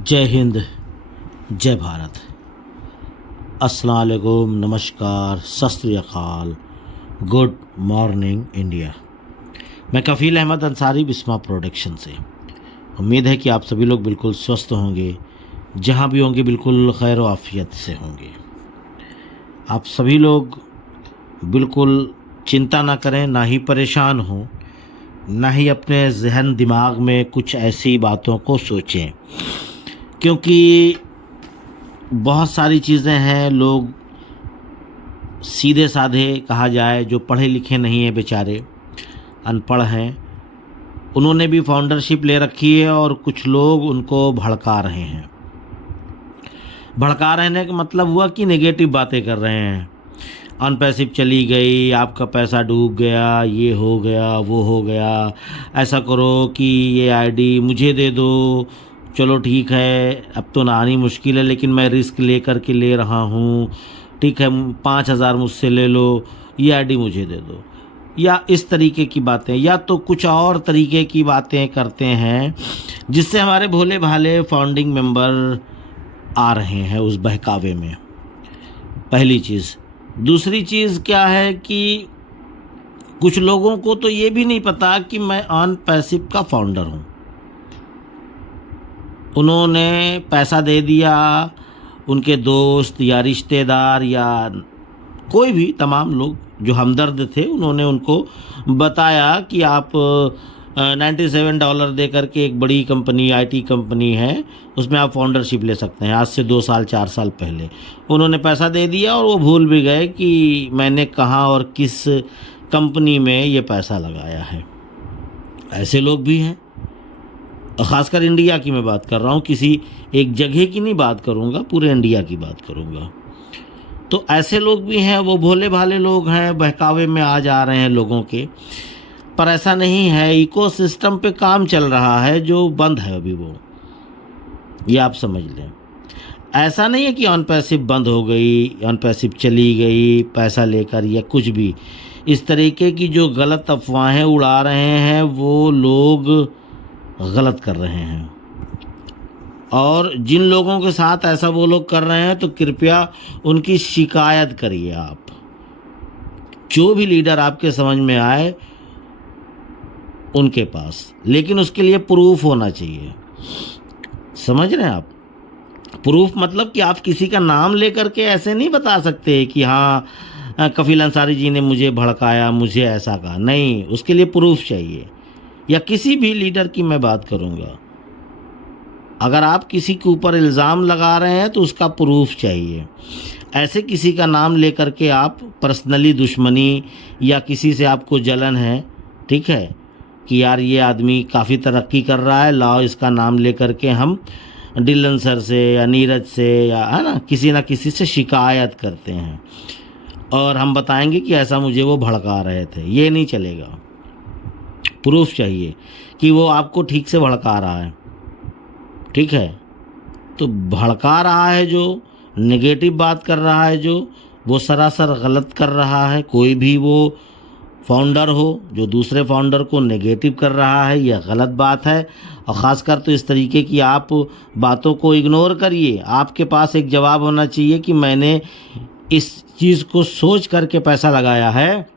जय हिंद, जय भारत। अस्सलाम वालेकुम, नमस्कार, सत श्री अकाल, गुड मॉर्निंग इंडिया। मैं कफ़ील अहमद अंसारी, बिस्मा प्रोडक्शन से। उम्मीद है कि आप सभी लोग बिल्कुल स्वस्थ होंगे, जहाँ भी होंगे बिल्कुल खैर व आफियत से होंगे। आप सभी लोग बिल्कुल चिंता ना करें, ना ही परेशान हों, ना ही अपने जहन दिमाग में कुछ ऐसी बातों को सोचें, क्योंकि बहुत सारी चीज़ें हैं। लोग सीधे साधे कहा जाए, जो पढ़े लिखे नहीं हैं, बेचारे अनपढ़ हैं, उन्होंने भी फाउंडरशिप ले रखी है और कुछ लोग उनको भड़का रहे हैं। भड़का रहने का मतलब हुआ कि नेगेटिव बातें कर रहे हैं। अनपैसिव चली गई, आपका पैसा डूब गया, ये हो गया, वो हो गया, ऐसा करो कि ये आईडी मुझे दे दो, चलो ठीक है, अब तो ना आनी मुश्किल है लेकिन मैं रिस्क ले कर के ले रहा हूँ, ठीक है 5,000 मुझसे ले लो, ये आईडी मुझे दे दो, या इस तरीके की बातें, या तो कुछ और तरीके की बातें करते हैं जिससे हमारे भोले भाले फाउंडिंग मेंबर आ रहे हैं उस बहकावे में। पहली चीज़। दूसरी चीज़ क्या है कि कुछ लोगों को तो ये भी नहीं पता कि मैं अनपैसिव का फाउंडर हूँ। उन्होंने पैसा दे दिया, उनके दोस्त या रिश्तेदार या कोई भी तमाम लोग जो हमदर्द थे, उन्होंने उनको बताया कि आप $97 दे करके एक बड़ी कंपनी, आईटी कंपनी है, उसमें आप फाउंडरशिप ले सकते हैं। आज से 2 साल 4 साल पहले उन्होंने पैसा दे दिया और वो भूल भी गए कि मैंने कहाँ और किस कंपनी में ये पैसा लगाया है। ऐसे लोग भी हैं, और ख़ासकर इंडिया की मैं बात कर रहा हूँ, किसी एक जगह की नहीं बात करूँगा, पूरे इंडिया की बात करूँगा। तो ऐसे लोग भी हैं, वो भोले भाले लोग हैं, बहकावे में आ जा रहे हैं लोगों के। पर ऐसा नहीं है, इकोसिस्टम पे काम चल रहा है जो बंद है अभी, वो ये आप समझ लें। ऐसा नहीं है कि अनपैसिव बंद हो गई, अनपैसिव चली गई पैसा लेकर, या कुछ भी इस तरीके की जो गलत अफवाहें उड़ा रहे हैं वो लोग गलत कर रहे हैं। और जिन लोगों के साथ ऐसा वो लोग कर रहे हैं तो कृपया उनकी शिकायत करिए आप। जो भी लीडर आपके समझ में आए उनके पास, लेकिन उसके लिए प्रूफ होना चाहिए। समझ रहे हैं आप? प्रूफ मतलब कि आप किसी का नाम लेकर के ऐसे नहीं बता सकते कि हाँ कफील अंसारी जी ने मुझे भड़काया, मुझे ऐसा कहा। नहीं, उसके लिए प्रूफ चाहिए। या किसी भी लीडर की मैं बात करूँगा, अगर आप किसी के ऊपर इल्ज़ाम लगा रहे हैं तो उसका प्रूफ चाहिए। ऐसे किसी का नाम लेकर के आप पर्सनली दुश्मनी या किसी से आपको जलन है, ठीक है, कि यार ये आदमी काफ़ी तरक्की कर रहा है, लाओ इसका नाम लेकर के हम डिलन सर से या नीरज से या है ना किसी से शिकायत करते हैं और हम बताएंगे कि ऐसा मुझे वो भड़का रहे थे। ये नहीं चलेगा। प्रूफ चाहिए कि वो आपको ठीक से भड़का रहा है, ठीक है। तो भड़का रहा है, जो नेगेटिव बात कर रहा है, जो वो सरासर गलत कर रहा है। कोई भी वो फाउंडर हो जो दूसरे फाउंडर को नेगेटिव कर रहा है, यह गलत बात है। और ख़ासकर तो इस तरीके की आप बातों को इग्नोर करिए। आपके पास एक जवाब होना चाहिए कि मैंने इस चीज़ को सोच करके पैसा लगाया है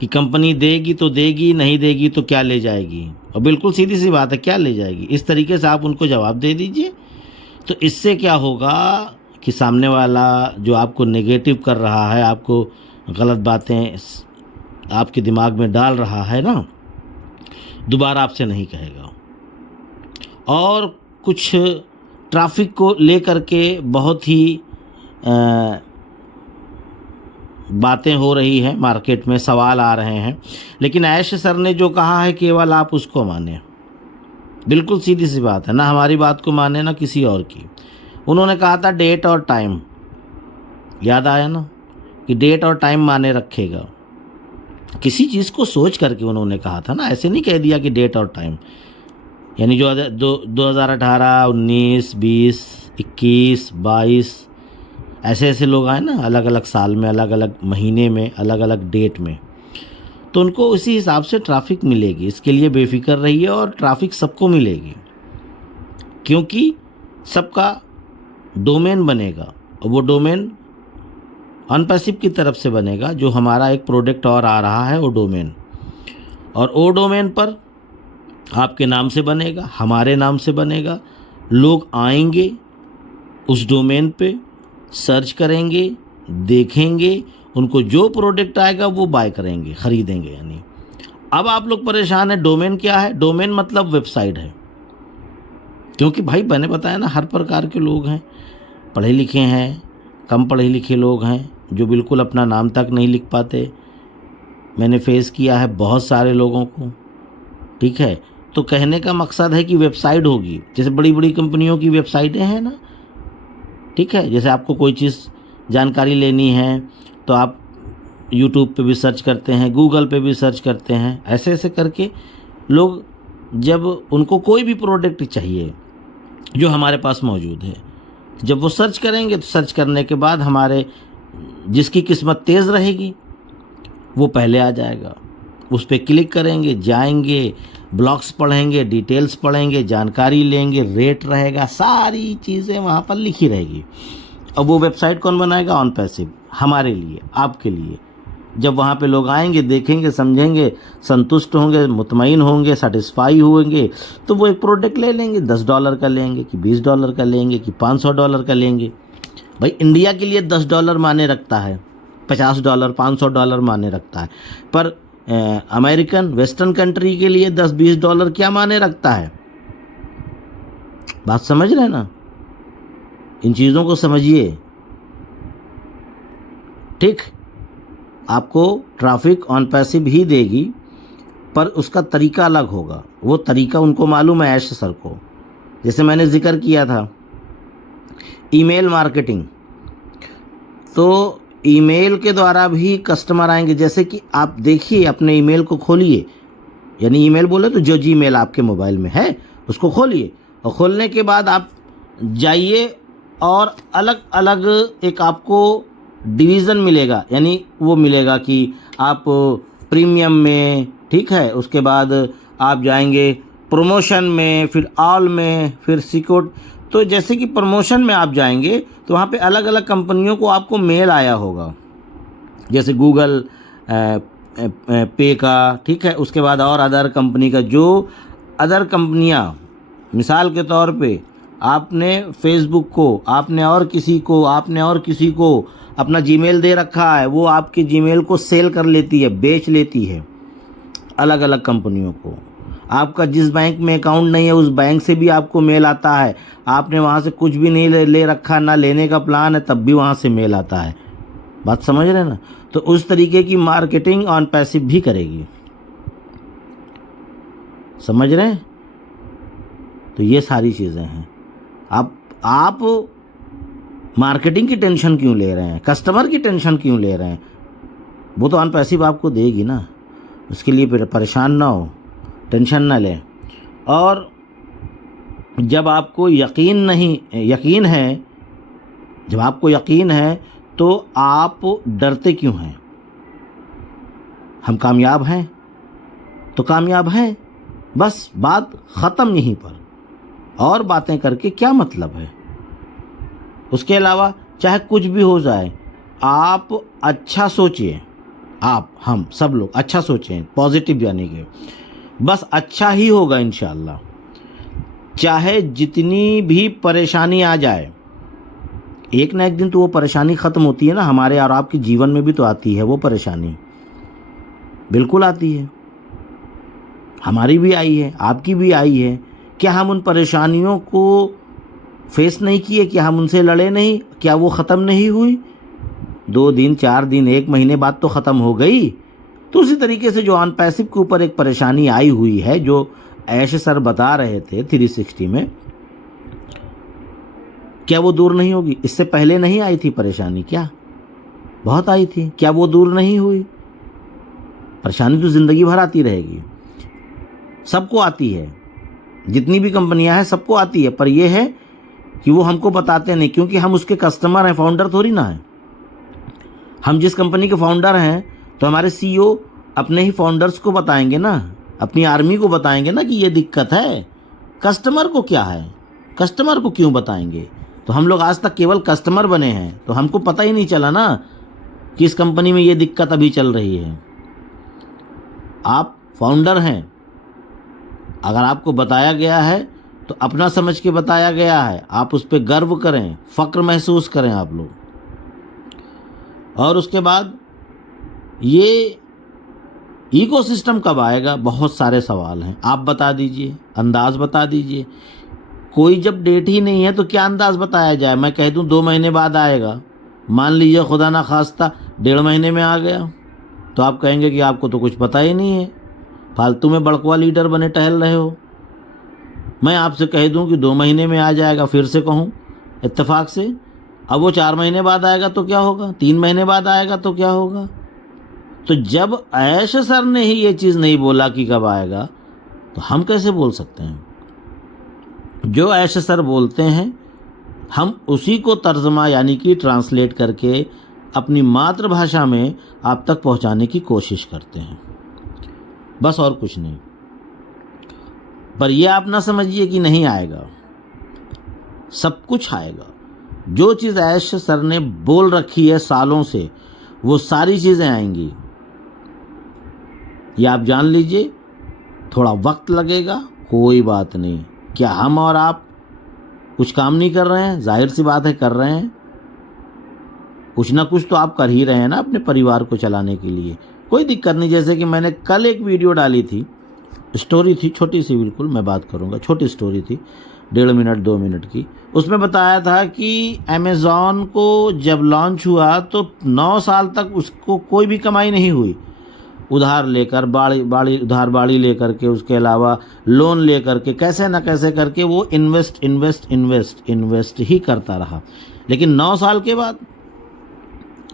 कि कंपनी देगी तो देगी, नहीं देगी तो क्या ले जाएगी। और बिल्कुल सीधी सी बात है, क्या ले जाएगी। इस तरीके से आप उनको जवाब दे दीजिए। तो इससे क्या होगा कि सामने वाला जो आपको नेगेटिव कर रहा है, आपको गलत बातें आपके दिमाग में डाल रहा है ना, दोबारा आपसे नहीं कहेगा। और कुछ ट्रैफिक को लेकर के बहुत ही बातें हो रही हैं, मार्केट में सवाल आ रहे हैं, लेकिन ऐश सर ने जो कहा है केवल आप उसको माने। बिल्कुल सीधी सी बात है, ना हमारी बात को माने ना किसी और की। उन्होंने कहा था डेट और टाइम, याद आया ना, कि डेट और टाइम माने रखेगा। किसी चीज़ को सोच करके उन्होंने कहा था ना, ऐसे नहीं कह दिया कि डेट और टाइम। यानी जो 2018, 19, 20, 21, 22 ऐसे ऐसे लोग आए ना, अलग अलग साल में, अलग अलग महीने में, अलग अलग डेट में, तो उनको उसी हिसाब से ट्रैफिक मिलेगी। इसके लिए बेफिक्र रहिए और ट्रैफिक सबको मिलेगी। क्योंकि सबका डोमेन बनेगा और वो डोमेन अनपैसिव की तरफ से बनेगा, जो हमारा एक प्रोडक्ट और आ रहा है वो डोमेन, और वो डोमेन पर आपके नाम से बनेगा, हमारे नाम से बनेगा। लोग आएंगे उस डोमेन पे, सर्च करेंगे, देखेंगे, उनको जो प्रोडक्ट आएगा वो बाय करेंगे, ख़रीदेंगे। यानी अब आप लोग परेशान हैं, डोमेन क्या है? डोमेन मतलब वेबसाइट है। क्योंकि भाई मैंने बताया ना, हर प्रकार के लोग हैं, पढ़े लिखे हैं, कम पढ़े लिखे लोग हैं, जो बिल्कुल अपना नाम तक नहीं लिख पाते। मैंने फेस किया है बहुत सारे लोगों को, ठीक है। तो कहने का मकसद है कि वेबसाइट होगी, जैसे बड़ी बड़ी कंपनियों की वेबसाइटें हैं ना, ठीक है। जैसे आपको कोई चीज़ जानकारी लेनी है तो आप यूट्यूब पे भी सर्च करते हैं, गूगल पे भी सर्च करते हैं, ऐसे ऐसे करके लोग जब उनको कोई भी प्रोडक्ट चाहिए जो हमारे पास मौजूद है, जब वो सर्च करेंगे तो सर्च करने के बाद हमारे जिसकी किस्मत तेज़ रहेगी वो पहले आ जाएगा। उस पर क्लिक करेंगे, जाएंगे, ब्लॉग्स पढ़ेंगे, डिटेल्स पढ़ेंगे, जानकारी लेंगे, रेट रहेगा, सारी चीज़ें वहाँ पर लिखी रहेगी। अब वो वेबसाइट कौन बनाएगा? ऑन पैसिव, हमारे लिए, आपके लिए। जब वहाँ पे लोग आएंगे, देखेंगे, समझेंगे, संतुष्ट होंगे, मुतमईन होंगे, सेटिस्फाई होंगे, तो वो एक प्रोडक्ट ले लेंगे। $10 का लेंगे कि $20 का लेंगे कि $500 का लेंगे। भाई इंडिया के लिए $10 माने रखता है, $50, $500 माने रखता है, पर अमेरिकन वेस्टर्न कंट्री के लिए $10-20 क्या माने रखता है? बात समझ रहे हैं ना? इन चीज़ों को समझिए, ठीक। आपको ट्रैफिक ऑन पैसिव ही देगी, पर उसका तरीका अलग होगा। वो तरीका उनको मालूम है, ऐश सर को। जैसे मैंने जिक्र किया था ईमेल मार्केटिंग, तो ईमेल के द्वारा भी कस्टमर आएंगे। जैसे कि आप देखिए, अपने ईमेल को खोलिए, यानी ईमेल बोले तो जो जीमेल आपके मोबाइल में है उसको खोलिए, और खोलने के बाद आप जाइए और अलग अलग एक आपको डिवीज़न मिलेगा। यानी वो मिलेगा कि आप प्रीमियम में, ठीक है, उसके बाद आप जाएंगे प्रमोशन में, फिर ऑल में, फिर सिक्योर। तो जैसे कि प्रमोशन में आप जाएंगे तो वहाँ पे अलग अलग कंपनियों को आपको मेल आया होगा, जैसे गूगल पे का, ठीक है, उसके बाद और अदर कंपनी का। जो अदर कंपनियाँ, मिसाल के तौर पे आपने फेसबुक को, आपने और किसी को अपना जीमेल दे रखा है, वो आपके जीमेल को सेल कर लेती है, बेच लेती है अलग अलग कंपनियों को। आपका जिस बैंक में अकाउंट नहीं है उस बैंक से भी आपको मेल आता है। आपने वहाँ से कुछ भी नहीं ले रखा, ना लेने का प्लान है, तब भी वहाँ से मेल आता है। बात समझ रहे हैं ना? तो उस तरीके की मार्केटिंग ऑन पैसिव भी करेगी, समझ रहे हैं? तो ये सारी चीज़ें हैं। आप मार्केटिंग की टेंशन क्यों ले रहे हैं? कस्टमर की टेंशन क्यों ले रहे हैं? वो तो ऑन पैसिव आपको देगी ना, उसके लिए परेशान ना हो, टेंशन ना लें। और जब आपको यकीन है तो आप डरते क्यों हैं? हम कामयाब हैं तो कामयाब हैं, बस बात ख़त्म यहीं पर। और बातें करके क्या मतलब है? उसके अलावा चाहे कुछ भी हो जाए, आप अच्छा सोचिए। हम सब लोग अच्छा सोचें, पॉजिटिव, यानी कि बस अच्छा ही होगा इंशाअल्लाह। चाहे जितनी भी परेशानी आ जाए, एक ना एक दिन तो वो परेशानी ख़त्म होती है ना। हमारे और आपके जीवन में भी तो आती है वो परेशानी, बिल्कुल आती है। हमारी भी आई है, आपकी भी आई है। क्या हम उन परेशानियों को फेस नहीं किए? क्या हम उनसे लड़े नहीं? क्या वो ख़त्म नहीं हुई? 2 दिन, 4 दिन, 1 महीने बाद तो ख़त्म हो गई। तो उसी तरीके से जो ऑन पैसिव के ऊपर एक परेशानी आई हुई है, जो ऐश सर बता रहे थे 360 में, क्या वो दूर नहीं होगी? इससे पहले नहीं आई थी परेशानी? क्या बहुत आई थी। क्या वो दूर नहीं हुई? परेशानी तो ज़िंदगी भर आती रहेगी, सबको आती है, जितनी भी कंपनियां हैं सबको आती है। पर यह है कि वो हमको बताते नहीं, क्योंकि हम उसके कस्टमर हैं, फाउंडर थोड़ी ना है। हम जिस कंपनी के फाउंडर हैं तो हमारे CEO अपने ही फाउंडर्स को बताएंगे ना, अपनी आर्मी को बताएंगे ना कि ये दिक्कत है। कस्टमर को क्या है? कस्टमर को क्यों बताएंगे? तो हम लोग आज तक केवल कस्टमर बने हैं, तो हमको पता ही नहीं चला ना कि इस कंपनी में ये दिक्कत अभी चल रही है। आप फाउंडर हैं, अगर आपको बताया गया है तो अपना समझ के बताया गया है, आप उस पर गर्व करें, फ़क्र महसूस करें आप लोग। और उसके बाद ये इकोसिस्टम कब आएगा? बहुत सारे सवाल हैं, आप बता दीजिए, अंदाज़ बता दीजिए। कोई जब डेट ही नहीं है तो क्या अंदाज़ बताया जाए? मैं कह दूं 2 महीने बाद आएगा, मान लीजिए खुदा ना खास्ता 1.5 महीने में आ गया, तो आप कहेंगे कि आपको तो कुछ पता ही नहीं है, फालतू में बड़कवा लीडर बने टहल रहे हो। मैं आपसे कह दूं कि 2 महीने में आ जाएगा, फिर से कहूं इत्तेफाक से, अब वो 4 महीने बाद आएगा तो क्या होगा? 3 महीने बाद आएगा तो क्या होगा? तो जब ऐश सर ने ही ये चीज़ नहीं बोला कि कब आएगा, तो हम कैसे बोल सकते हैं? जो ऐश सर बोलते हैं हम उसी को तर्जमा यानी कि ट्रांसलेट करके अपनी मातृभाषा में आप तक पहुंचाने की कोशिश करते हैं, बस और कुछ नहीं। पर यह आप ना समझिए कि नहीं आएगा, सब कुछ आएगा। जो चीज़ ऐश सर ने बोल रखी है सालों से, वो सारी चीज़ें आएंगी। ये आप जान लीजिए, थोड़ा वक्त लगेगा, कोई बात नहीं। क्या हम और आप कुछ काम नहीं कर रहे हैं? जाहिर सी बात है कर रहे हैं, कुछ ना कुछ तो आप कर ही रहे हैं ना अपने परिवार को चलाने के लिए। कोई दिक्कत नहीं। जैसे कि मैंने कल एक वीडियो डाली थी, स्टोरी थी छोटी सी, बिल्कुल मैं बात करूंगा, छोटी स्टोरी थी 1.5 मिनट 2 मिनट की। उसमें बताया था कि अमेज़ॉन को जब लॉन्च हुआ तो 9 साल तक उसको कोई भी कमाई नहीं हुई। उधार लेकर बाड़ी लेकर के, उसके अलावा लोन लेकर के, कैसे ना कैसे करके वो इन्वेस्ट ही करता रहा। लेकिन 9 साल के बाद,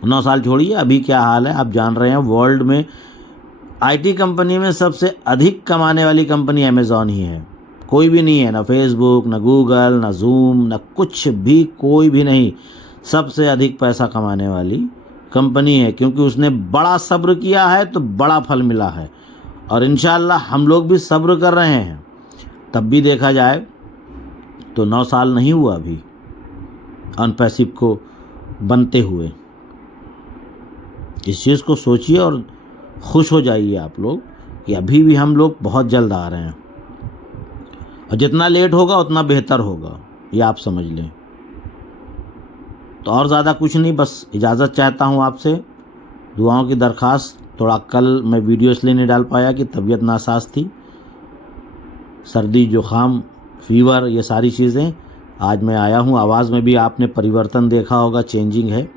9 साल छोड़िए, अभी क्या हाल है आप जान रहे हैं। वर्ल्ड में आईटी कंपनी में सबसे अधिक कमाने वाली कंपनी अमेज़ॉन ही है, कोई भी नहीं है, ना फेसबुक, ना गूगल, ना जूम, ना कुछ भी, कोई भी नहीं। सबसे अधिक पैसा कमाने वाली कंपनी है, क्योंकि उसने बड़ा सब्र किया है तो बड़ा फल मिला है। और इंशाअल्लाह हम लोग भी सब्र कर रहे हैं। तब भी देखा जाए तो 9 साल नहीं हुआ अभी अनपैसिव को बनते हुए। इस चीज़ को सोचिए और खुश हो जाइए आप लोग कि अभी भी हम लोग बहुत जल्द आ रहे हैं, और जितना लेट होगा उतना बेहतर होगा, ये आप समझ लें। तो और ज़्यादा कुछ नहीं, बस इजाज़त चाहता हूँ आपसे, दुआओं की दरख्वास्त। थोड़ा कल मैं वीडियो इसलिए नहीं डाल पाया कि तबीयत नासाज थी, सर्दी जुकाम फीवर ये सारी चीज़ें। आज मैं आया हूँ, आवाज़ में भी आपने परिवर्तन देखा होगा, चेंजिंग है।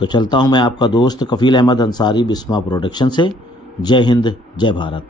तो चलता हूँ मैं आपका दोस्त कफ़ील अहमद अंसारी, बिस्मा प्रोडक्शन से। जय हिंद, जय भारत।